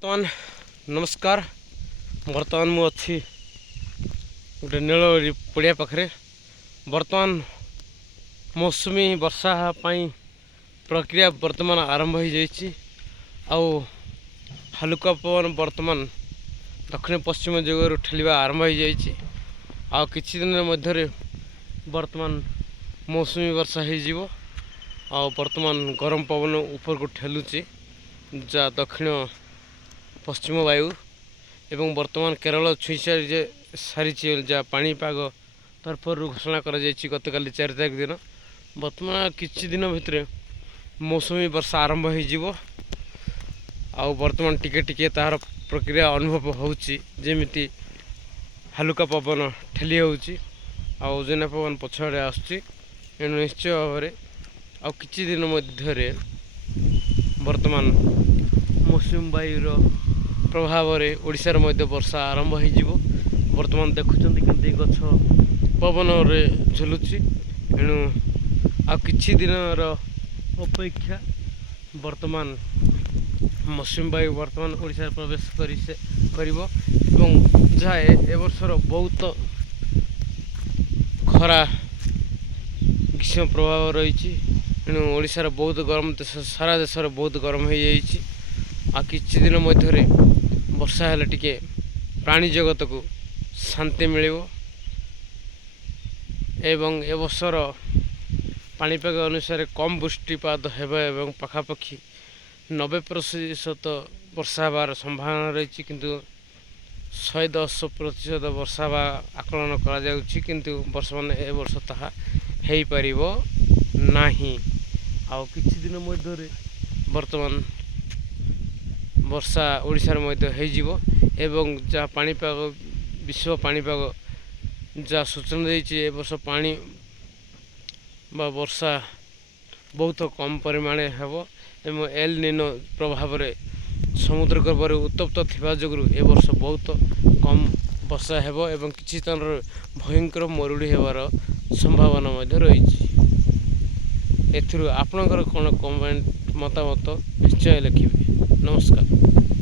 बर्तमान नमस्कार। बर्तमान मु अच्छी गोटे नील पड़िया पाखे। बर्तमान मौसुमी वर्षा पाई प्रक्रिया वर्तमान आरंभ हो जाइए। आउ हालुका पवन बर्तमान दक्षिण पश्चिम दिगरू ठेलिया आरंभ हो जाइए। आ किछि दिन मध्य बर्तमान मौसुमी वर्षा हो बर्तमान गरम पवन ऊपर को ठेलुची जा दक्षिण पश्चिम वायु एवं वर्तमान केरल छुई सारी जहाँ पाणीपाग तरफ घोषणा कर गतकाली 4 तारिख दिन वर्तमान किछि दिन भितर मौसुमी वर्षा आरंभ हो वर्तमान टिके टिके तार प्रक्रिया अनुभव होमिति हालुका पवन ठेली होउची आउजेना पवन पछाड़े आसुची। एणु निश्चय भाव में किछि दिन मध्य वर्तमान मौसुमी वायुर प्रभाव में ओडिशार मध्य वर्षा आरंभ हो वर्तमान देखुंत केमती गछ पवन रे झुलुची। एणु किछि दिन अपेक्षा वर्तमान मौसुमी वायु वर्तमान ओडिशा प्रवेश करिवो एवं जहाँ ए वर्षर बहुत खरा ग्रीष्म प्रभाव रही। एणु ओडिशार बहुत गरम सारा देशर बहुत गरम हो जाइए। किछि दिन मध्य वर्षा हेले टिके प्राणी जगत को शांति मिलिवो एवं ए वर्षर पाणीपाग अनुसार कम वृष्टिपात हेबा एवं पाखापाखि 90% वर्षा हबार संभावना रही किंतु 110% वर्षा हवा आकलन करा जाउछि किंतु वर्षमान ए वर्ष ताहा हेई परिबो नाही। आउ किछि दिन मध्य वर्तमान वर्षा ओडिशार मध्य हो एवं जहाँ पाणीपाग विश्व पाणीपाग जहाँ सूचना देइछि ए वर्ष पानी बा वर्षा बहुत कम परिमाण हेबो एवं एल निनो प्रभाव में समुद्र गर्भर उत्तप्त थिबा जोगुरु ए वर्ष बहुत कम वर्षा हेबो एवं किछि स्थान भयंकर मरुड़ी हेबार संभावना मध्य रही। एथिरु आपणकर कोन कमेंट मतामत निश्चय लिखिबे। नमस्कार।